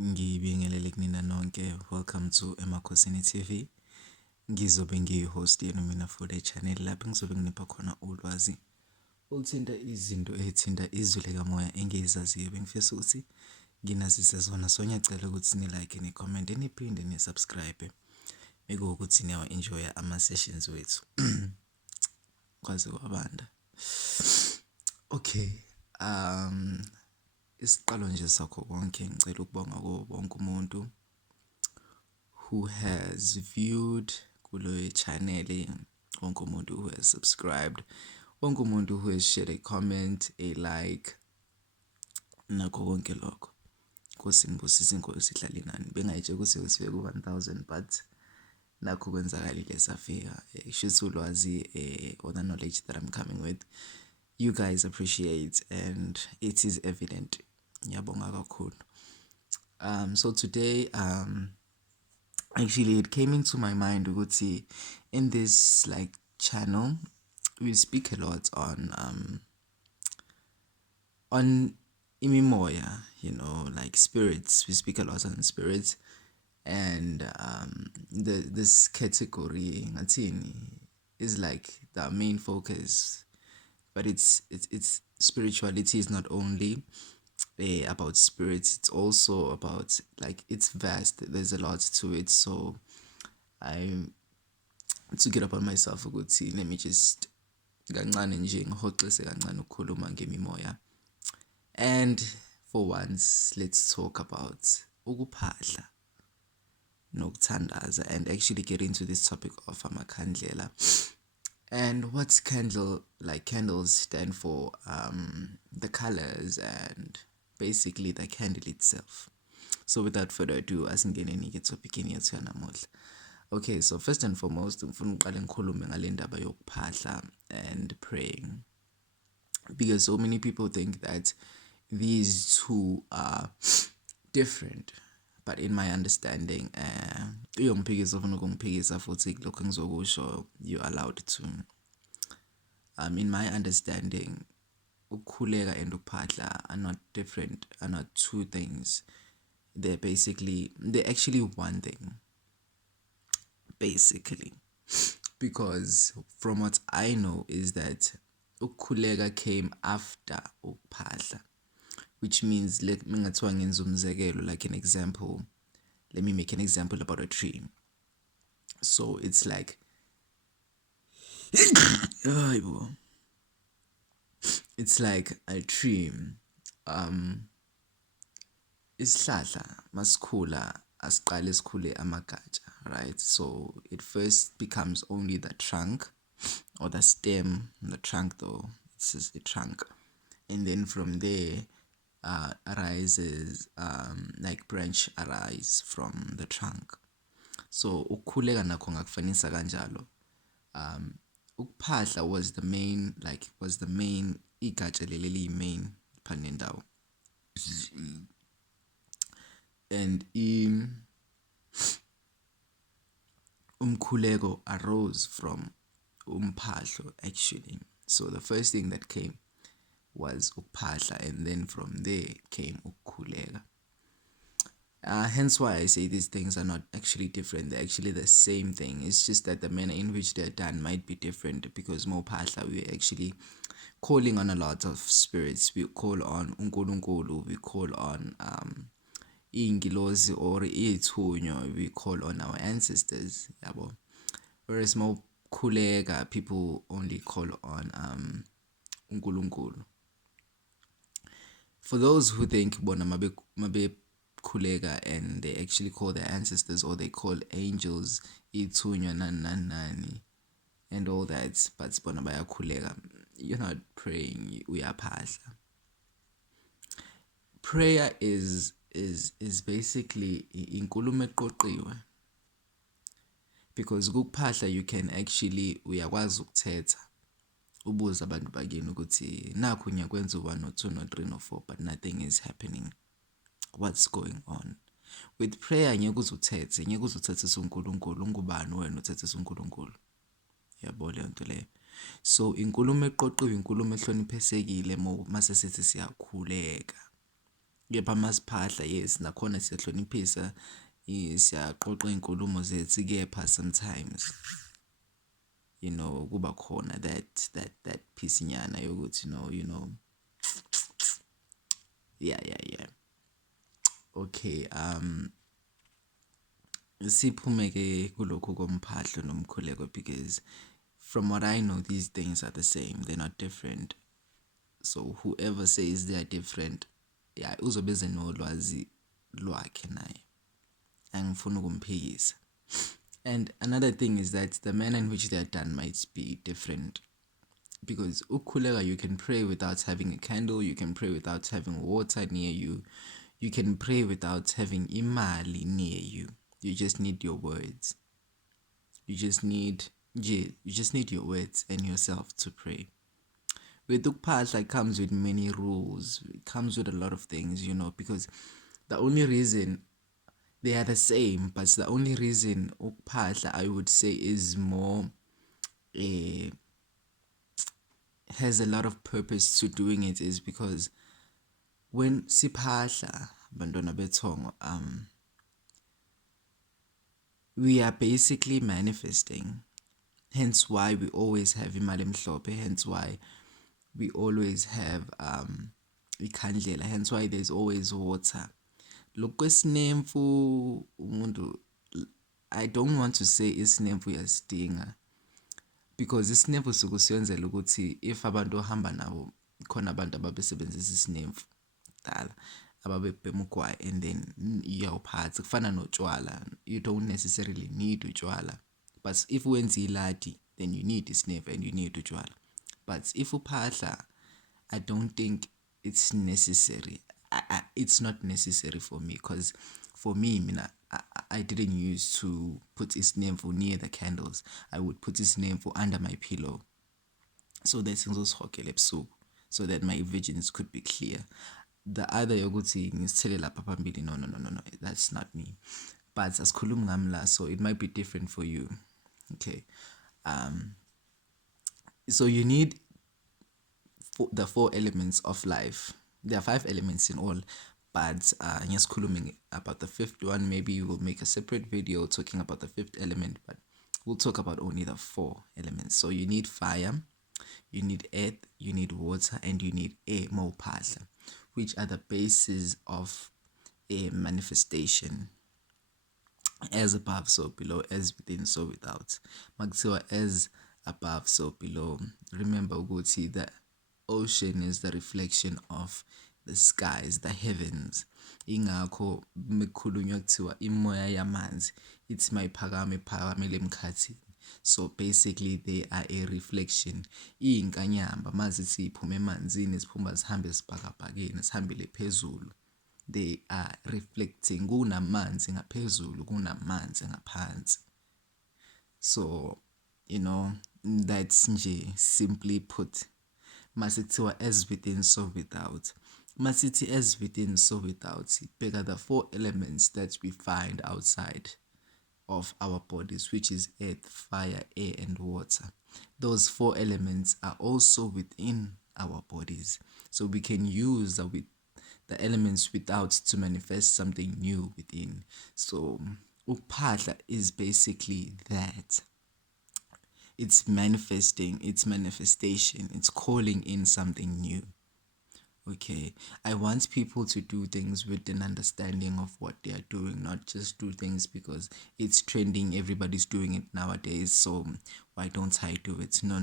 Ngibingelele kunina nonke. Welcome to Emakhosini TV. Ngizobe ngiyi-host yenu mina for le channel lapho ngizobe nginipha khona ulwazi oluthinta izinto ezithinta izwi likamoya engizaziyo. Bengifisa ukuthi nginazise zona, so ngiyacela ukuthi ni-like, ni-comment, niphinde ni-subscribe ukuthi niyawa-enjoya ama-sessions wethu kwaze kwabanda. Okay, isiqalo nje sakho konke ngicela ukubonga kuwo wonke umuntu who has viewed kulo channel, wonke umuntu who has subscribed, wonke umuntu who has shared a comment, a like, nakho konke lokho. Nkosi ngibusise, inkosi ihlale nani. Bengayitshela ukuthi sifike ku-1000 but nakho kwenzakalile safika. Shuthi ulwazi or the knowledge that I'm coming with, you guys appreciate and it is evident. Ngiyabonga kakhulu. So today actually it came into my mind ukuthi in this like channel we speak a lot on imimoya, you know, like spirits. We speak a lot on spirits, and this category ngathini is like the main focus, but it's spirituality is not only about spirits, it's also about, like, it's vast, there's a lot to it. So I to get up on myself ukuthi let me just kancane nje ngihoxise kancane ukukhuluma ngemimoya. And for once, let's talk about ukuphahla nokuthandaza and actually get into this topic of amakhandlela. And what's candle, like candles stand for, the colors and basically the candle itself. So without further ado, asingeneni ke topicini yethu yanamuhla. Okay, so first and foremost, ngifuna uqale ngikhulume ngale ndaba yokuphahla and praying, because so many people think that these two are different. But in my understanding, uyongiphikisa ufuna ukungiphikisa futhi lokho engizokusho, you're allowed to. In my understanding, ukukhuleka and ukuphahla are not different, are not two things. They're actually one thing, basically. Because from what I know is that ukukhuleka came after ukuphahla, which means, like an example, let me make an example about a tree. So it's like it's like a tree. Isihlahla masikhula asiqale sikhule amagatsha, right? So it first becomes only the trunk or the stem, the trunk though, it's just a trunk. And then from there arises like branch arise from the trunk. So ukukhuleka nakho ngakufanisa kanjalo. Ukuphahla was the main igatsha leli main phanendawo. And umkhuleko arose from umphahlo actually. So the first thing that came was ukuphahla, and then from there came ukukhuleka. Hence why I say these things are not actually different, they're actually the same thing. It's just that the manner in which they're done might be different, because more phahla we're actually calling on a lot of spirits. We call on unkulunkulu, we call on ingilozi or ithunywa, we call on our ancestors, yabo. Whereas more khuleka, people only call on unkulunkulu. For those who think bona mabe khuleka and they actually call their ancestors, or they call angels ithunywa nani and all that, but bona bayakhuleka, you're not praying, uyaphahla. Prayer is basically inkulumo eqoqiwe, because ukuphahla you can actually uyakwazi ukuthetha ubuza abantu bakini ukuthi nakho ngiyakwenza 1 or 2 or 3 or 4 but nothing is happening, what's going on. With prayer ngeke uzuthethisa uNkulunkulu, ungubani wena uthethisa uNkulunkulu, yabo le nto leyo. So inkulumo eqoqiwe, inkulumo ehloniphesekile mase sithi siyakhuleka. kepha masiphahla yes nakhona siyahloniphisa siyaqoqa iy'nkulumo zethu kepha sometimes kuba khona that piece nyana yokuthi yeah. Okay, siphume ke kulokhu komphahlo nomkhuleko because from what I know these things are the same, they're not different. So whoever says they are different, yeah, uzobe nolwazi lwakhe naye. Angifuni ukumphikisa. And another thing is that the manner in which they are done might be different. Because ukukhuleka, you can pray without having a candle, you can pray without having water near you, you can pray without having imali near you. You just need your words. You just need your words and yourself to pray. With Ukuphahla, it comes with many rules. It comes with a lot of things, because the only reason they are the same, but the only reason Ukuphahla, I would say, is more has a lot of purpose to doing it is because when siphahla bantwana bethongo, we are basically manifesting. Hence why we always have imali emhlophe, hence why we always have ikhandlela, hence why there's always water. Lokwesinenfu umuntu, I don't want to say isinemfu yasidinga because isinemfu sikusiyenzela ukuthi if abantu ohamba nabo khona abantu ababesebenzisa isinemfu dala ababebhema ugwayi and then iyawuphatha kufana notshwala, you don't necessarily need utshwala, but if wenza iladi then you need isinemfu and you need utshwala. But if uphahla, I don't think it's necessary. It's not necessary for me because for me, I didn't used to put his name for near the candles. I would put his name for under my pillow so that so that my visions could be clear. The other yoguthi ngisithele lapha phambili, no, that's not me. But asikhulumi ngami la, so it might be different for you. Okay. So you need the 4 elements of life. There are 5 elements in all, but ngiyasikhuluming about the 5th one. Maybe we'll make a separate video talking about the 5th element, but we'll talk about only the 4 elements. So you need fire, you need earth, you need water, and you need air, mawuphahla, which are the bases of a manifestation. As above, so below, as within, so without. Makuthiwa as above, so below. Remember ukuthi the ocean is the reflection of the skies, the heavens. Ingakho mekukhulunywa kuthiwa imoya yamanzi ithi mayiphakama iphakamele emkhathini. So basically they are a reflection. Iy'nkanyamba mazithi iphume emanzini ziphuma zihambe esibhakabhakeni zihambele phezulu. They are reflecting. Kunamanzi ngaphezulu, kunamanzi ngaphansi. So, that's nje simply put. Masithiwa as within, so without. Masithi as within, so without. Bheka the 4 elements that we find outside of our bodies, which is earth, fire, air, and water. Those 4 elements are also within our bodies. So we can use the elements without to manifest something new within. So Ukuphahla is basically that. It's manifesting, it's manifestation, it's calling in something new. Okay, I want people to do things with an understanding of what they are doing, not just do things because it's trending, everybody's doing it nowadays, so why don't I do it? No.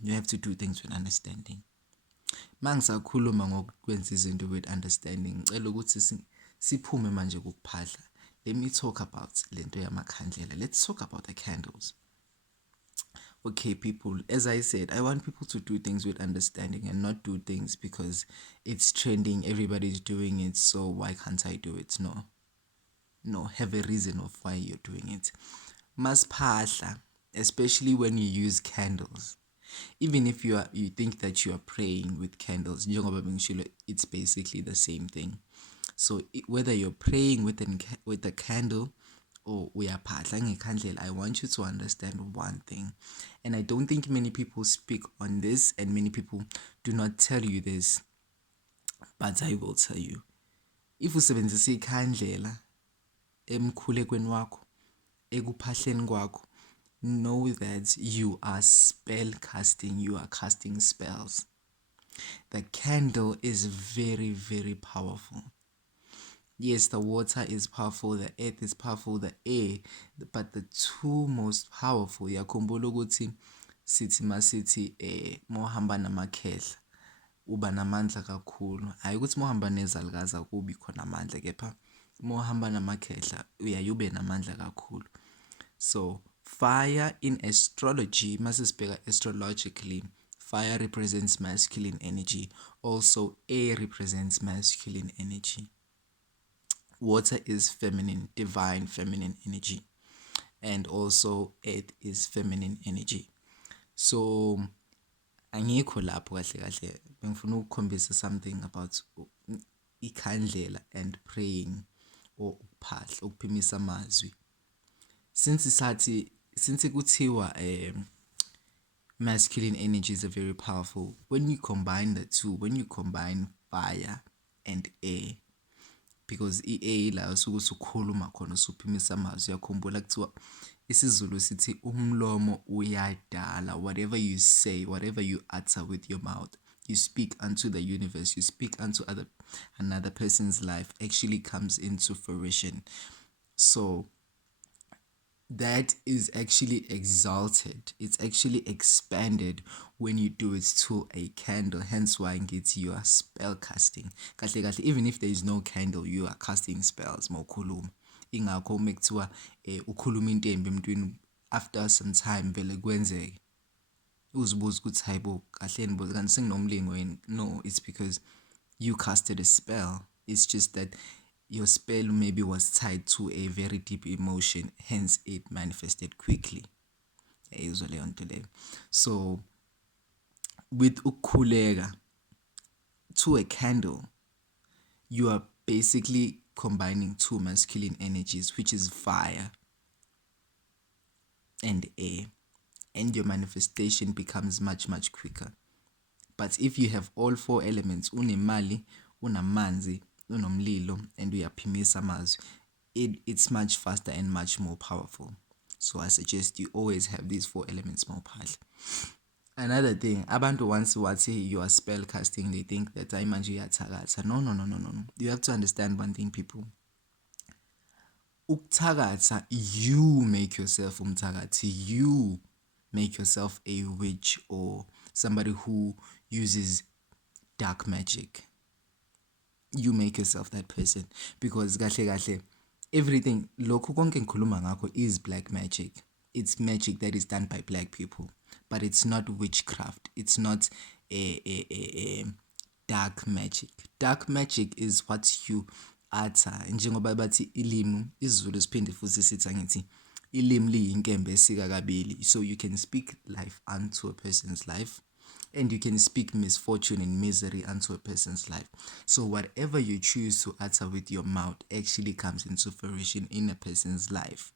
You have to do things with understanding. Mangisakhuluma ngokwenza izinto with understanding, ngicela ukuthi siphume manje kukuphahla. Let me talk about lento yamakhandlela. Let's talk about the candles. Okay, people, as I said, I want people to do things with understanding and not do things because it's trending, everybody's doing it, so why can't I do it? No, have a reason of why you're doing it. Masiphahla, especially when you use candles. Even if you think that you are praying with candles, it's basically the same thing. So whether you're praying with a candle or uyaphahla ngekhandlela, I want you to understand one thing. And I don't think many people speak on this and many people do not tell you this, but I will tell you. if usebenzisa ikhandlela emkhulekweni wakho, ekuphahleni kwakho, know that you are spell casting, you are casting spells. The candle is very, very powerful. Yes, the water is powerful, the earth is powerful, the air, but the two most powerful, yakhumbula ukuthi sithi masithi mohamba namakhehla uba namandla kakhulu. Hayi ukuthi mohamba nezalukazi akubi khona amandla, kepha mohamba namakhehla uyayube namandla kakhulu. So fire in astrology, masisibheka astrologically, fire represents masculine energy. Also air represents masculine energy. Water is feminine, divine feminine energy. And also earth is feminine energy. So angikho lapho kahle kahle, bengifuna ukukhombisa something about ikhandlela and praying or ukuphahla, ukuphimisa amazwi. Since kuthiwa masculine energies are very powerful, when you combine the two, when you combine fire and air, because i-air la usuke usukhuluma khona usuphimisa amazwi, yakhumbula kuthiwa isiZulu sithi umlomo uyadala. Whatever you say, whatever you utter with your mouth, you speak unto the universe, you speak unto another person's life, actually comes into fruition. So that is actually exalted, it's actually expanded when you do it to a candle. Hence why you are spell casting kahle kahle. Even if there is no candle, you are casting spells mawukhuluma. Ingakho mekuthiwa ukhuluma into embi emntwini, after some time vele kwenzeke uzibuza ukuthi hayibo kahle nibo kanti senginomlingo yini. No, it's because you casted a spell. It's just that your spell maybe was tied to a very deep emotion, hence it manifested quickly. So with ukukhuleka to a candle, you are basically combining two masculine energies, which is fire and air, and your manifestation becomes much, much quicker. But if you have all four elements, unemali, unamanzi, unomlilo, and uyaphimisa amazwi, it's much faster and much more powerful. So I suggest you always have these four elements more powerful. Another thing, abantu once say you are spell casting, they think that I manje uyathakatha. No. You have to understand one thing, people. Ukuthakatha, you make yourself umthakathi. You make yourself a witch or somebody who uses dark magic. You make yourself that person, because kahle everything lokhu konke ngikhuluma ngakho is black magic. It's magic that is done by black people, but it's not witchcraft. It's not a dark magic. Dark magic is what you utter. Njengoba bathi ilimu, isiZulu siphinde futhi sithi angithi ilimu liyinkembe esika kabili. So you can speak life unto a person's life, and you can speak misfortune and misery unto a person's life. So whatever you choose to utter with your mouth actually comes into fruition in a person's life.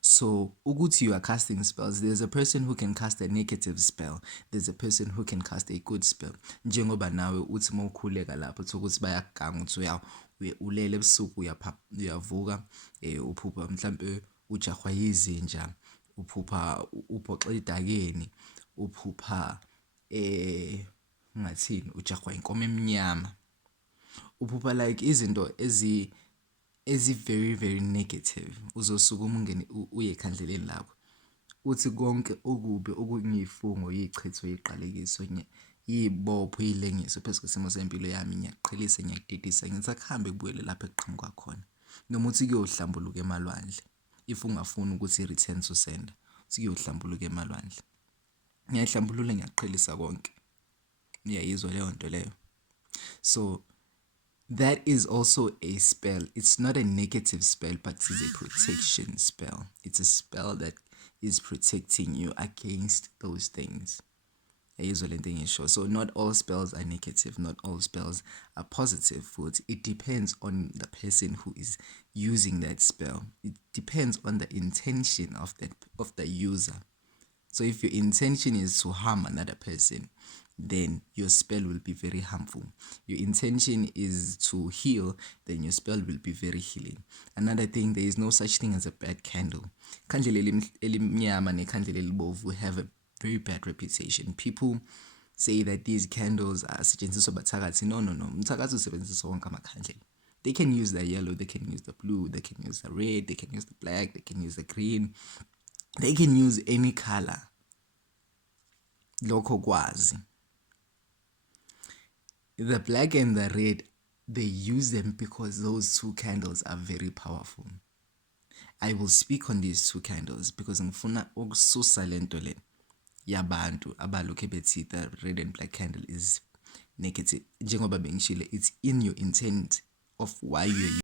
So ukuthi you are casting spells, there's a person who can cast a negative spell, there's a person who can cast a good spell. Njengoba nawe uthi mawukhuleka lapho ukuthi bayakuganga ukuthi ulele ebusuku uyavuka uphupha mhlambe ujahwa yizinja, uphupha uphoxa idakeni, uphupha ngathini ujahwa inkomo emnyama, uphupha like izinto very, very negative. Uzosuka umngene uye ekhandleleni lakho uthi konke okubi okungiyifungo, yichitho, yiqalekiso, yibopho, yilengiso phezu kwesimo sempilo yami, ngiyaqhelisa, ngiyakudidisa, ngithi akuhambe kubuyele lapho ekuqhamuka khona. Noma uthi kuyohlambuluka emalwandle, if ungafuni ukuthi return to sender, uthi kuyohlambuluka emalwandle, ngiyahlambulula, ngiyaqhelisa konke. Ngiyayizwa leyo nto leyo. So that is also a spell. It's not a negative spell, but it's a protection spell. It's a spell that is protecting you against those things. So not all spells are negative, not all spells are positive. It depends on the person who is using that spell. It depends on the intention of the user. So if your intention is to harm another person, then your spell will be very harmful. Your intention is to heal, then your spell will be very healing. Another thing, there is no such thing as a bad candle. Kandlela elimnyama nekhandlela elibovu have a very bad reputation. People say that these candles are setshenziswa bathakathi. No. Umthakathi usebenzisa wonke amakhandlela. They can use the yellow, they can use the blue, they can use the red, they can use the black, they can use the green. They can use any color. Lokho kwazi. The black and the red, they use them because those two candles are very powerful. I will speak on these two candles because ngifuna ukususa lento le yabantu abalokhe bethi the red and black candle is negative. Njengoba bengishilo, it's in your intent of why you're